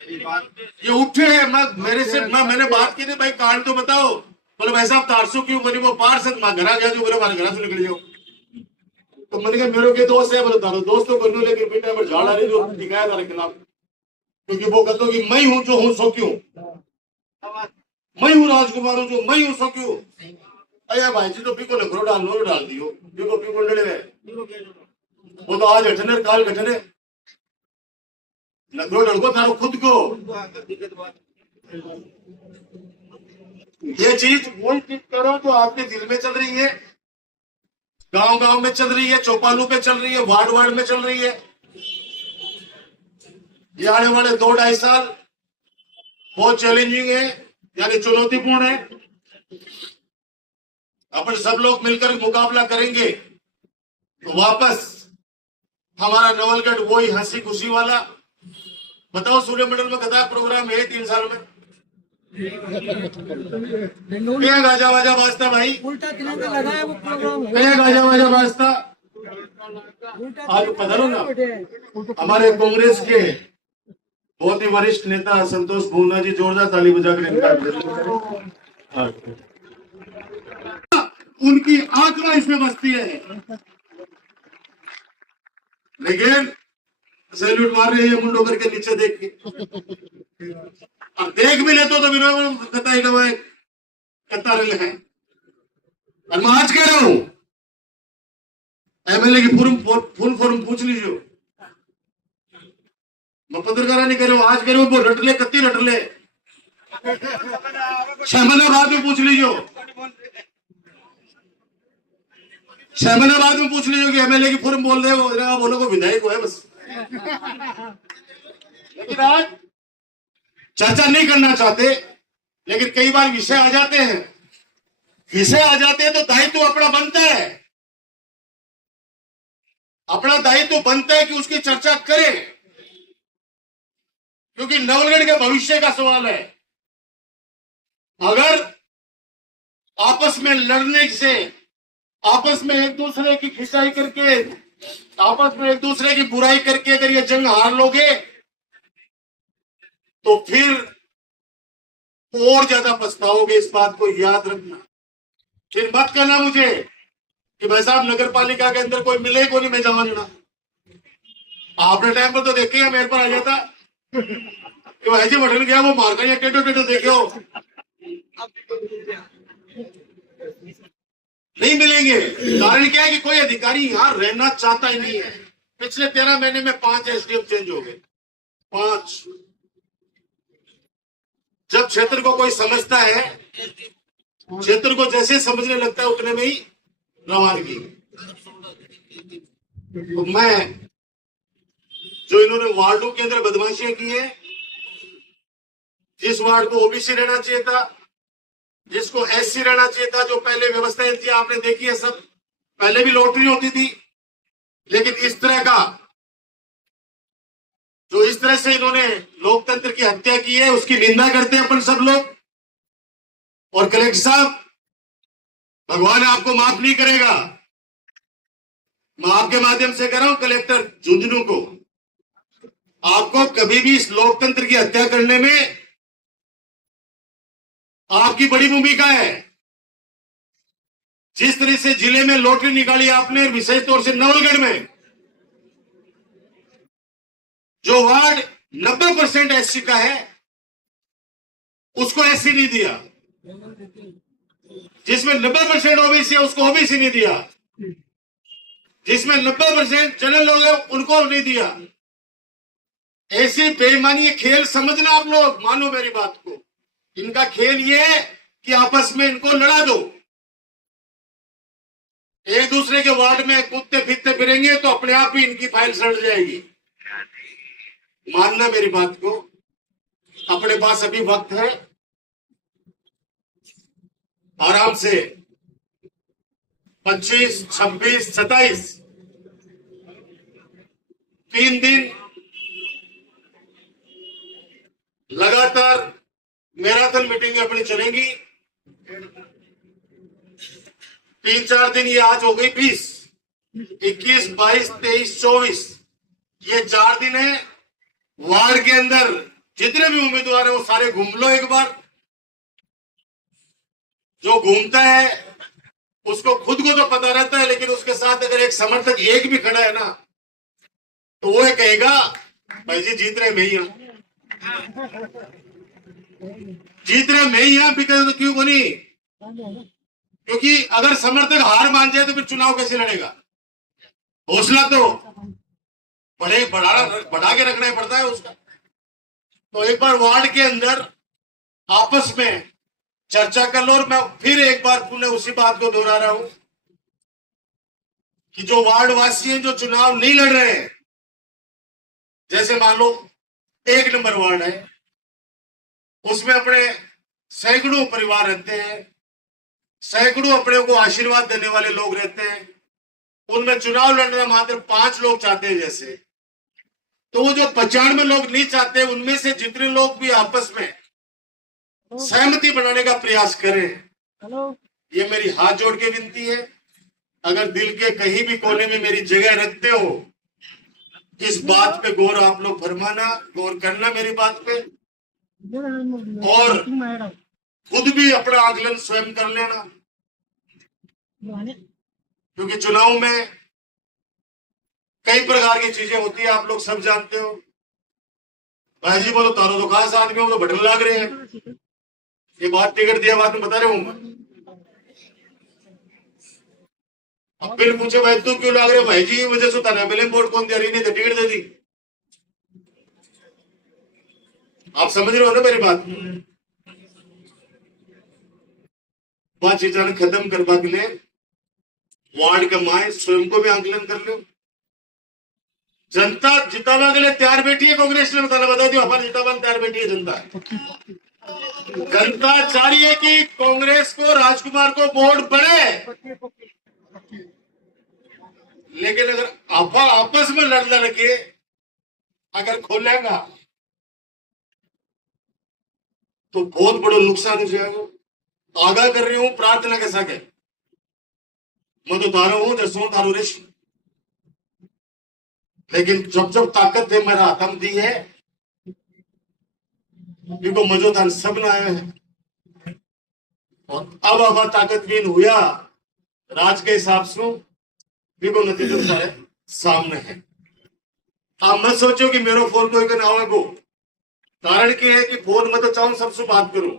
ये उठे हैं। मैंने बात की थी भाई, कांड तो बताओ। बोले भाई साहब 400 क्यों बनी, वो पार्षद मां घर आ गया, जो बोले हमारे घर से निकल जाओ। तो मैंने कहा मेरे के दोस्त है, बोले तारो दोस्त तो कर लो, लेकिन बेटा पर झाड़ आ रही जो दिखाया था खिलाफ, क्योंकि वो कहते हो कि मैं हूं जो हूं सो क्यों, मैं हूं राजकुमार हूं जो मैं हूं सो क्यों। अरे भाई जी तो पिको नखरो डाल दियो, पिको लड़े, वो तो आज अठने काल घटने, नखरो लड़को थारो खुद को। ये चीज वही चीज करो जो आपके दिल में चल रही है, गांव गांव में चल रही है, चौपालों पे चल रही है, वार्ड वार्ड में चल रही है। ये आने वाले 2-2.5 साल बहुत चैलेंजिंग है, यानी चुनौतीपूर्ण है। अपन सब लोग मिलकर मुकाबला करेंगे, तो वापस हमारा नवलगढ़ वही हंसी खुशी वाला। बताओ सूर्य मंडल में कदा प्रोग्राम है 3 साल में? क्या गाजा वाजा बाजता भाई? उल्टा तिरंगा लगा है वो प्रोग्राम है। क्या गाजा वाजा बाजता? आज पता लो ना, हमारे कांग्रेस के बहुत ही वरिष्ठ नेता संतोष भूना जी जोरदार ताली बजाकर इनका उनकी आत्मा इसमें बसती है, लेकिन सैल्यूट मार रहे हैं मुंडो करके नीचे देख के। अब देख भी लेते तो विनोद कताई गवाए कतार है। और मैं आज कह रहा हूं, एमएलए की फुल फॉर्म पूछ लीजिए। मैं पत्रकार नहीं कह रहा हूं, आज कह रहा हूं, वो रट ले कत्ती रट ले। 6 महीने बाद में पूछ लीजिए, 6 महीने बाद में पूछ लीजिए कि एमएलए की फॉर्म बोल रहे हो, बोलो को विधायक हो है बस। लेकिन आज चर्चा नहीं करना चाहते, लेकिन कई बार विषय आ जाते हैं। विषय आ जाते हैं तो दायित्व अपना बनता है, अपना दायित्व बनता है कि उसकी चर्चा करें, क्योंकि नवलगढ़ के भविष्य का सवाल है। अगर आपस में लड़ने से, आपस में एक दूसरे की खिंचाई करके, आपस में एक दूसरे की बुराई करके अगर ये जंग हार लोगे तो फिर और ज्यादा पछताओगे। इस बात को याद रखना। फिर मत कहना मुझे कि भाई साहब नगर पालिका के अंदर कोई मिले को नहीं, मैं जमा लेना। आपने टाइम पर तो देखे मेरे पर आ जाता कि भाई जी बटन गया वो मार कर टेटो टेटो देखे हो। नहीं मिलेंगे। कारण क्या है कि कोई अधिकारी यहां रहना चाहता ही नहीं है। पिछले 13 महीने में 5 एसडीएम चेंज हो गए, 5। जब क्षेत्र को कोई समझता है, क्षेत्र को जैसे समझने लगता है उतने में ही रवानगी। तो मैं जो इन्होंने वार्डों के अंदर बदमाशियां की है, जिस वार्ड को ओबीसी रहना चाहिए था, जिसको एससी रहना चाहिए था, जो पहले व्यवस्थाएं थी आपने देखी है सब। पहले भी लॉटरी होती थी, लेकिन इस तरह का जो इस तरह से इन्होंने लोकतंत्र की हत्या की है उसकी निंदा करते हैं अपन सब लोग। और कलेक्टर साहब, भगवान आपको माफ नहीं करेगा। मैं आपके माध्यम से कह रहा हूं कलेक्टर झुंझुनू को, आपको कभी भी इस लोकतंत्र की हत्या करने में आपकी बड़ी भूमिका है। जिस तरह से जिले में लॉटरी निकाली आपने, विशेष तौर से नवलगढ़ में जो वार्ड 90% एससी का है उसको एससी नहीं दिया, जिसमें 90% ओबीसी है उसको ओबीसी नहीं दिया, जिसमें 90% जनरल लोग हैं उनको नहीं दिया। ऐसी बेईमानी खेल समझना आप लोग, मानो मेरी बात को। इनका खेल ये है कि आपस में इनको लड़ा दो, एक दूसरे के वार्ड में कूदते फिरते फिरेंगे तो अपने आप ही इनकी फाइल सड़ जाएगी। मानना मेरी बात को। अपने पास अभी वक्त है, आराम से 25, 26, 27 3 दिन लगातार मैराथन मीटिंग अपनी चलेंगी। 3-4 दिन, ये आज हो गई 20, 21, 22, 23, 24, ये 4 दिन है। वार्ड के अंदर जितने भी उम्मीदवार है वो सारे घूम लो एक बार। जो घूमता है उसको खुद को तो पता रहता है, लेकिन उसके साथ अगर एक समर्थक एक भी खड़ा है ना तो वो कहेगा भाई जी जीत रहे मैं ही हूं, जीत रहे मैं ही हूं। बिकॉज क्यों बनी? क्योंकि अगर समर्थक हार मान जाए तो फिर चुनाव कैसे लड़ेगा? हौसला तो बढ़ा के रखना ही पड़ता है उसका। तो एक बार वार्ड के अंदर आपस में चर्चा कर लो। और मैं फिर एक बार पुनः उसी बात को दोहरा रहा हूं कि जो वार्ड वासी हैं जो चुनाव नहीं लड़ रहे हैं, जैसे मान लो 1 नंबर वार्ड है, उसमें अपने सैकड़ों परिवार रहते हैं, सैकड़ों अपने को आशीर्वाद देने वाले लोग रहते हैं। उनमें चुनाव लड़ना मात्र 5 लोग चाहते हैं जैसे, तो वो जो 95 लोग नहीं चाहते, उनमें से जितने लोग भी आपस में सहमति बनाने का प्रयास करें, हेलो ये मेरी हाथ जोड़ के विनती है। अगर दिल के कहीं भी कोने में मेरी जगह रखते हो, इस बात पे गौर आप लोग फरमाना, गौर करना मेरी बात पे, और खुद भी अपना आकलन स्वयं कर लेना, क्योंकि चुनाव में कई प्रकार की चीजें होती है, आप लोग सब जानते हो। भाई जी बोलो तारो तो खास आदमी हो तो बटन लाग रहे हैं, ये बात टिकट दिया बात में बता रहे हूँ। अब फिर पूछे भाई तू क्यों लाग रहे हो, भाई जी की वजह से तारा मिले वोट कौन दे रही, नहीं तो टिकट दे दी। आप समझ रहे हो ना मेरी बात। वह चीजें खत्म करवा के लिए वार्ड का माए स्वयं को भी आंकलन कर लो। जनता जितावा के लिए तैयार बैठी है, कांग्रेस ने बता दिया हमारे जितावा तैयार बैठी है जनता। जनता चाह रही है कि कांग्रेस को, राजकुमार को वोट बढ़े, लेकिन अगर आपस में लड़ लड़के अगर खोलेगा तो बहुत बड़ा नुकसान हो जाएगा। आगाह कर रही हूं, प्रार्थना के साथ मैं तो तारा हूं दसों तारो ऋषि, लेकिन जब जब ताकत है मेरा दम दी है, देखो मजो धन सब ना आया है, और अब हमारा ताकतवीन हुआ राज के हिसाब से, देखो नतीजा सारे सामने है। आप मत सोचो कि मेरा फोन कोई का ना होगा, कारण क्या है कि फोन में तो चाहूं सबसे बात करूं,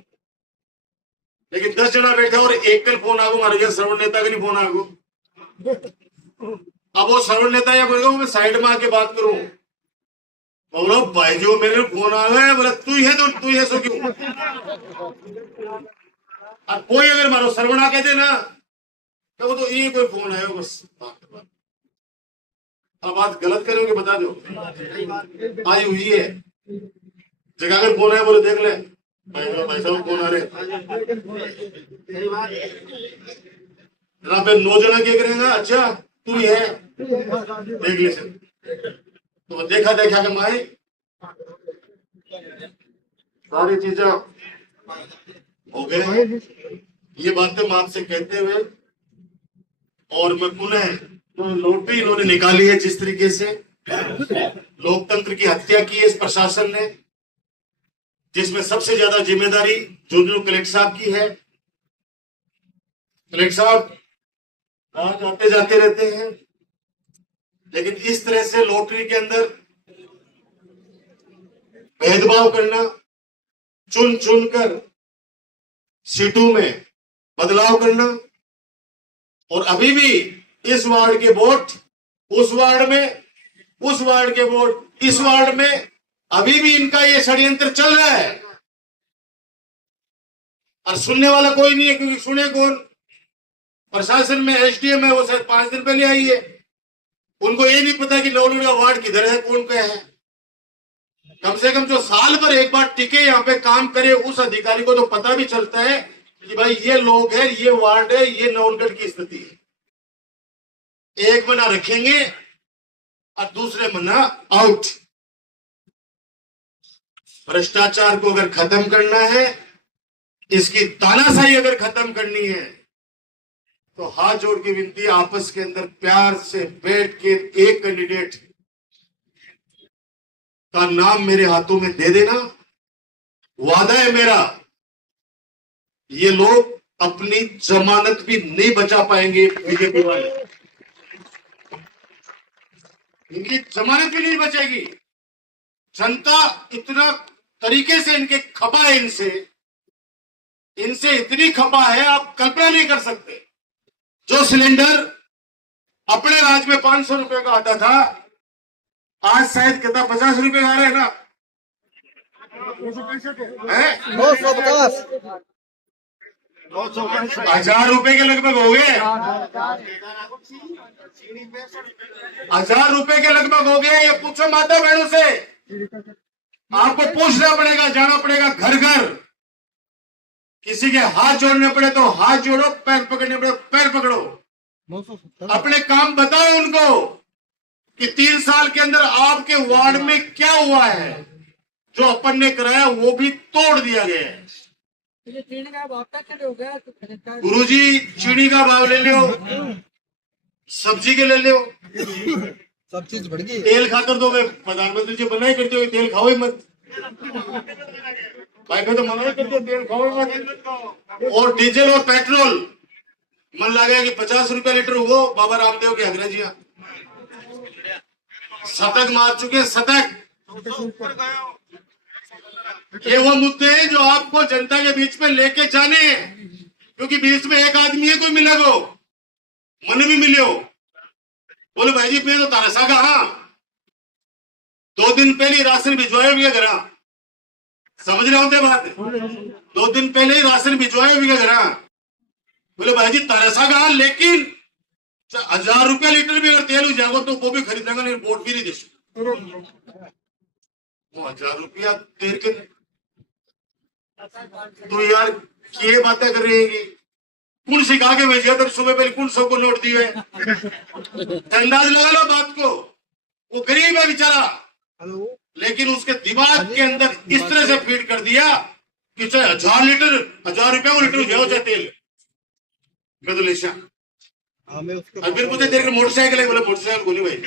लेकिन 10 जना बैठे और एक कल फोन आगो मारे या सर्व नेता का नहीं फोन आगो, अब वो सर्व नेता या बोलेगा मैं साइड में आके बात करूं, बोलो भाई जो मेरे फोन आ गए, बोले तू ही है तो तू ही है सो क्यों। अब कोई अगर मारो सर्वना कहते ना तो वो तो ये कोई फोन है बस। अब बात गलत करोगे बता दो, आई हुई है जगह अगर फोन है बोले देख ले भाई साहब फोन आ रहे, पे 9 जना क्या करेगा, अच्छा तू ही है देख ले सर, तो देखा देखा के माई सारी चीजें हो गए। ये बातें मैं आपसे कहते हुए, और मैं पुनः तो लॉटरी इन्होंने निकाली है, जिस तरीके से लोकतंत्र की हत्या की है इस प्रशासन ने, जिसमें सबसे ज्यादा जिम्मेदारी जो कलेक्टर साहब की है। कलेक्टर साहब आज आते जाते रहते हैं, लेकिन इस तरह से लॉटरी के अंदर भेदभाव करना, चुन चुन कर सीटों में बदलाव करना, और अभी भी इस वार्ड के वोट उस वार्ड में, उस वार्ड के वोट इस वार्ड में, अभी भी इनका ये षड्यंत्र चल रहा है, और सुनने वाला कोई नहीं है, क्योंकि सुने कौन, प्रशासन में एसडीएम है, वो शायद 5 दिन पहले आई है, उनको ये नहीं पता कि नवलूर का वार्ड किधर है, कौन का है। कम से कम जो साल भर एक बार टिके यहाँ पे काम करे, उस अधिकारी को तो पता भी चलता है कि भाई ये लोग है, ये वार्ड है, ये नवलगढ़ की स्थिति है। एक महीना रखेंगे और दूसरे महीना आउट। भ्रष्टाचार को अगर खत्म करना है, इसकी तानाशाही अगर खत्म करनी है, तो हाथ जोड़ की विनती, आपस के अंदर प्यार से बैठ के एक कैंडिडेट का नाम मेरे हाथों में दे देना। वादा है मेरा, ये लोग अपनी जमानत भी नहीं बचा पाएंगे, बीजेपी वाले इनकी जमानत भी नहीं बचेगी। जनता इतना तरीके से इनके खपा है, इनसे इतनी खपा है आप कल्पना नहीं कर सकते। जो सिलेंडर अपने राज्य में 500 रुपए का आता था, आज शायद कितना 50 रुपए का आ रहा है ना, 950 1000 रुपए के लगभग हो गए, 1000 रुपए के लगभग हो गए। ये पूछो माता बहनों से, आपको पूछना पड़ेगा, जाना पड़ेगा घर घर, किसी के हाथ जोड़ने पड़े तो हाथ जोड़ो, पैर पकड़ने पड़े पैर पकड़ो, 970 अपने काम बताओ उनको कि 3 साल के अंदर आपके वार्ड में क्या हुआ है। जो अपन ने कराया वो भी तोड़ दिया गया है। ये तीन का वापस चले हो गया तो खरीददार गुरुजी चीनी का भाव ले लो, सब्जी के ले लो, सब चीज बढ़ गई। तेल खाकर दो। मैं प्रधानमंत्री जी मना ही करते हो तेल खाओ ही मत। भाई मैं तो मना ही करते हो तेल खाओ ही मत। और डीजल और पेट्रोल मन लगा कि 50 रुपया लीटर हुआ। बाबा रामदेव के अंग्रेजियां शतक मार चुके, शतक। ये वो मुद्दे हैं जो आपको जनता के बीच में लेके जाने हैं, क्योंकि बीच में एक आदमी है कोई मिला को मन भी मिले हो। बोले भाई जी मैं तो तारसा का हाँ 2 दिन पहले राशन भिजवाए भी घर। समझ रहे होते बात? 2 दिन पहले ही राशन भिजवाए भी घर। बोले भाई जी तारसा का हाँ, लेकिन 1000 रुपया लीटर भी अगर तेल हो जाएगा तो वो भी खरीदेंगे, नहीं वोट भी नहीं दे सकते। वो 1000 रुपया तेल के तो यार ये बातें कर रही है। कौन सिखा के भेजिया तो सुबह पहले कौन सबको नोट दिए। अंदाज लगा लो बात को। वो गरीब है बेचारा, हेलो लेकिन उसके दिमाग के अंदर इस तरह से फीड कर दिया कि चाहे 1000 रुपया को लीटर जाओ चाहे तेल। मैं तो लेशा हाँ मैं उसको और फिर मुझे देख के मोटरसाइकिल है। बोले मोटरसाइकिल बोली भाई।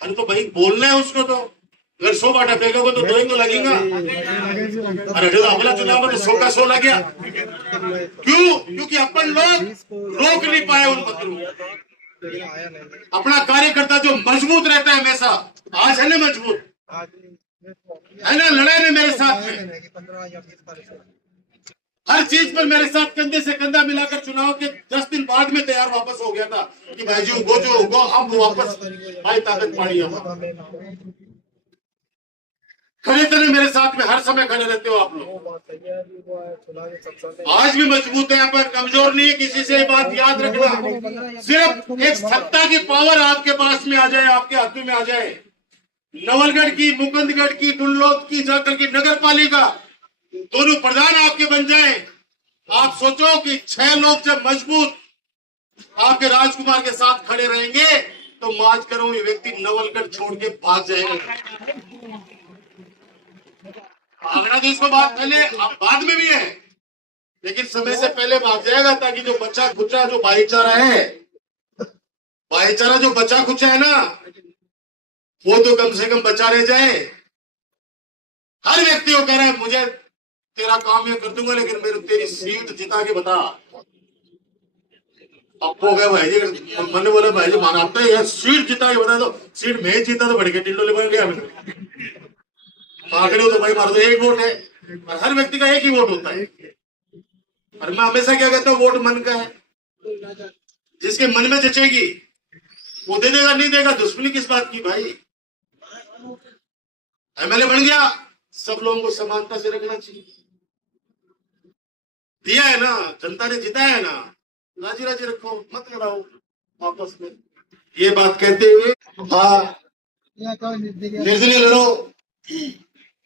अरे तो भाई बोलना है उसको। तो अगर 100 बाटा फेंकोगे तो 2 ही तो लगेगा। अरे जो अगला चुनाव में तो 100 का 100 लग गया। क्यों? क्योंकि अपन लोग रोक नहीं पाए उन पत्थरों को। आया नहीं अपना कार्यकर्ता जो मजबूत रहता है हमेशा, आज है ना मजबूत, आज है ना, लड़े ने मेरे साथ में 15 या 20 तारीख से हर चीज पर मेरे साथ कंधे से कंधा मिलाकर चुनाव के 10 दिन बाद में तैयार वापस हो गया था कि भाई जी उगो जो उगो हम वापस भाई ताकत पाड़ी हम खड़े थे मेरे साथ में। हर समय खड़े रहते हो आप लोग। आज भी मजबूत है, यहाँ पर कमजोर नहीं है। किसी से ये बात याद रखना। सिर्फ एक सत्ता की पावर आपके पास में आ जाए, आपके हाथ में आ जाए। नवलगढ़ की, मुकुंदगढ़ की, डुल्लोद की, जाकर की नगर पालिका दोनों प्रधान आपके बन जाए। आप सोचो कि 6 लोग जब मजबूत आपके राजकुमार के साथ खड़े रहेंगे तो माज करो ये व्यक्ति नवलगढ़ छोड़ के भाग जाएगा। भागना तो इसको बात पहले बाद में भी है, लेकिन समय से पहले भाग जाएगा ताकि जो बच्चा खुचा जो भाईचारा है, भाईचारा जो बचा खुचा है ना, वो तो कम से कम बचा रह जाए। हर व्यक्ति को कह रहा है मुझे तेरा काम ये कर दूंगा, लेकिन मेरे तेरी सीट जिता के बता। आपको गए भाई जी, मैंने बोला भाई जी मानते हैं सीट जिता के बता दो। सीट में जीता तो बढ़ के टिल्लो ले गया। आखिरी तो भाई मारो तो एक वोट है और हर व्यक्ति का एक ही वोट होता है। और मैं हमेशा क्या कहता हूँ, वोट मन का है। जिसके मन में जचेगी वो दे देगा, नहीं देगा दुश्मनी किस बात की भाई। एमएलए बन गया, सब लोगों को समानता से रखना चाहिए। दिया है ना, जनता ने जिताया है ना, राजी राजी रखो, मत लड़ाओ आपस में। ये बात कहते हुए हाँ निर्दलीय लड़ो,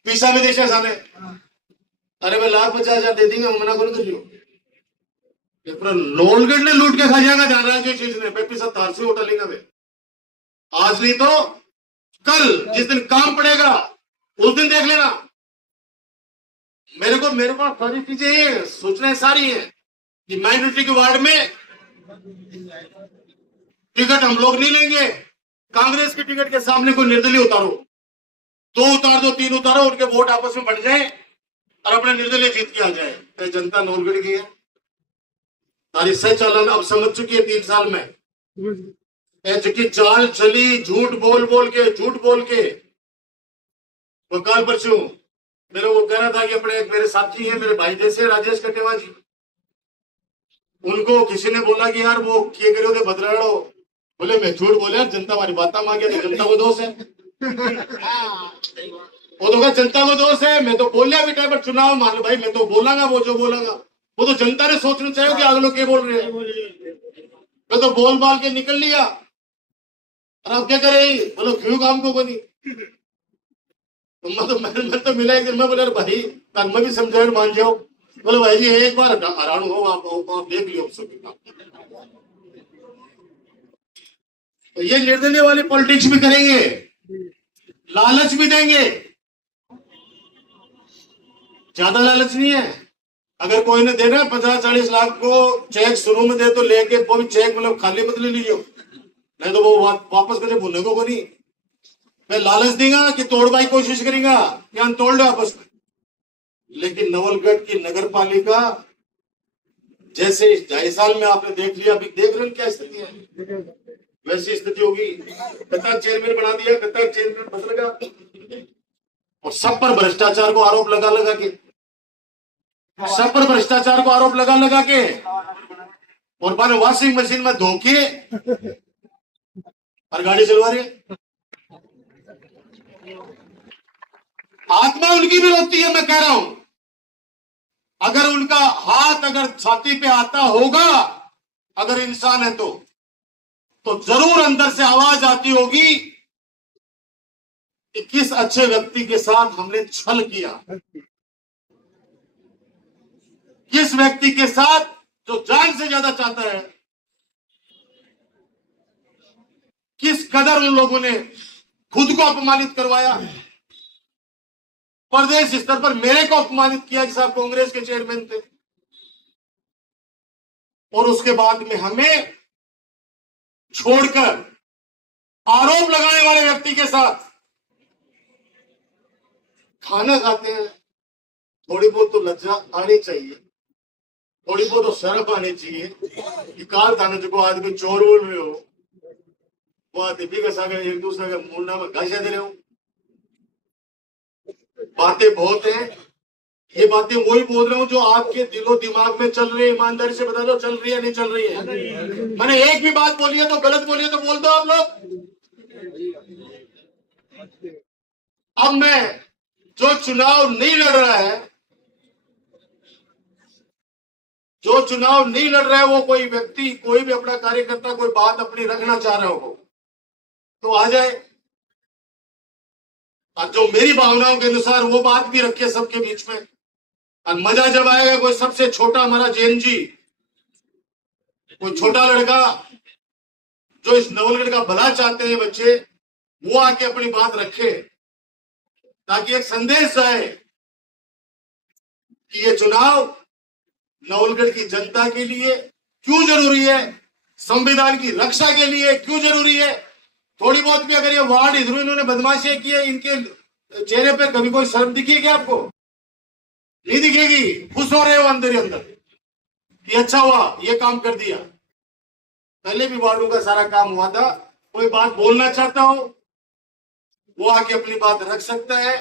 पैसा भी देश सामने। अरे मैं 1,50,000 दे देंगे, मना करो कर लियो। पूरा लोलगढ़ ने लूट के खा जाएगा, जान रहा है जो चीज ने 75 से वोट लेगा। मैं आज नहीं तो कल जिस दिन काम पड़ेगा उस दिन देख लेना। मेरे को सारी चीजें सोचना सारी है कि माइनॉरिटी के वार्ड में टिकट हम लोग नहीं लेंगे। कांग्रेस की टिकट के सामने कोई निर्दलीय उतारो, 2 उतार दो, 3 उतारो, उनके वोट आपस में बढ़ जाए और अपने निर्दलीय जीत के आ जाए। तो जनता नौलगढ़ की है, सारी सच चालन अब समझ चुकी है 3 साल में। की चाल चली झूठ बोल के। वो कल परसों मेरे को कह रहा था कि अपने एक मेरे साथी हैं, मेरे भाई जैसे राजेश कटेवा जी, उनको किसी ने बोला कि यार वो किए करो थे भद्राड़ो। बोले मैं झूठ बोले, जनता हमारी बात मांगे तो जनता को दोष है। वो तो जनता को दोष है, मैं तो बोल लिया बेटा, पर चुनाव मान लो भाई, मैं तो बोलांगा वो जो बोलांगा। वो तो जनता ने सोचना चाहिए कि आगे लोग क्या बोल रहे हैं। मैं तो बोल बाल के निकल लिया और अब क्या करे, बोलो क्यों काम को बनी। मैं तो मिला एक दिन, मैं बोला भाई मैं भी समझाओ मान जाओ। बोले भाई जी एक बार हैरान हो आप देख लियो सबके काम। तो ये निर्दलीय वाली पॉलिटिक्स भी करेंगे, लालच भी देंगे। ज्यादा लालच नहीं है। अगर कोई ने देना 50-40 लाख को चेक शुरू में दे तो लेके वो भी चेक मतलब खाली मत ले लीजिए, नहीं तो वो वापस करके भूलने को नहीं। मैं लालच देगा कि तोड़वाई कोशिश करेगा कि हम तोड़ ले आपस में। लेकिन नवलगढ़ की नगर पालिका जैसे इस 2.5 साल में आपने देख लिया, अभी देख रहे हैं क्या स्थिति है, वैसी स्थिति होगी। कत्ता चेयरमैन बना दिया, कत्ता चेयरमैन बदलेगा, और सब पर भ्रष्टाचार को आरोप लगा लगा के, सब पर भ्रष्टाचार को आरोप लगा लगा के, और बाद में वॉशिंग मशीन में धो के और गाड़ी चलवा रहे। आत्मा उनकी भी रोती है, मैं कह रहा हूं। अगर उनका हाथ अगर छाती पे आता होगा, अगर इंसान है तो जरूर अंदर से आवाज आती होगी कि किस अच्छे व्यक्ति के साथ हमने छल किया, किस व्यक्ति के साथ जो जान से ज्यादा चाहता है, किस कदर उन लोगों ने खुद को अपमानित करवाया, प्रदेश स्तर पर मेरे को अपमानित किया कि साहब कांग्रेस के चेयरमैन थे, और उसके बाद में हमें छोड़कर आरोप लगाने वाले व्यक्ति के साथ खाना खाते हैं। थोड़ी बहुत तो लज्जा आनी चाहिए, थोड़ी बहुत तो शर्म आनी चाहिए कि काल थाने जो आदमी चोर बोल रहे हो, वह दीपिका सागर एक दूसरे के मुंडा में घासिया दे रहे हो। बातें बहुत हैं, ये बातें वही बोल रहा हूं जो आपके दिलो दिमाग में चल रही है। ईमानदारी से बता दो, चल रही है नहीं चल रही है। मैंने एक भी बात बोली है तो गलत बोली है तो बोल दो आप लोग। अब मैं जो चुनाव नहीं लड़ रहा है, जो चुनाव नहीं लड़ रहा है, वो कोई व्यक्ति, कोई भी अपना कार्यकर्ता कोई बात अपनी रखना चाह रहा हो तो आ जाए, और जो मेरी भावनाओं के अनुसार वो बात भी रखे सबके बीच में। और मजा जब आएगा, कोई सबसे छोटा हमारा जैन जी, कोई छोटा लड़का जो इस नवलगढ़ का भला चाहते हैं बच्चे, वो आके अपनी बात रखे, ताकि एक संदेश जाए कि ये चुनाव नवलगढ़ की जनता के लिए क्यों जरूरी है, संविधान की रक्षा के लिए क्यों जरूरी है। थोड़ी बहुत भी अगर ये वार्ड इधर इन्होंने बदमाशियां की है, इनके चेहरे पे कभी कोई शर्म दिखेगी क्या आपको? नहीं दिखेगी। खुश हो रहे हो अंदर ही अंदर कि अच्छा हुआ ये काम कर दिया। पहले भी वार्डों का सारा काम हुआ था। कोई बात बोलना चाहता हो वो आके अपनी बात रख सकता है।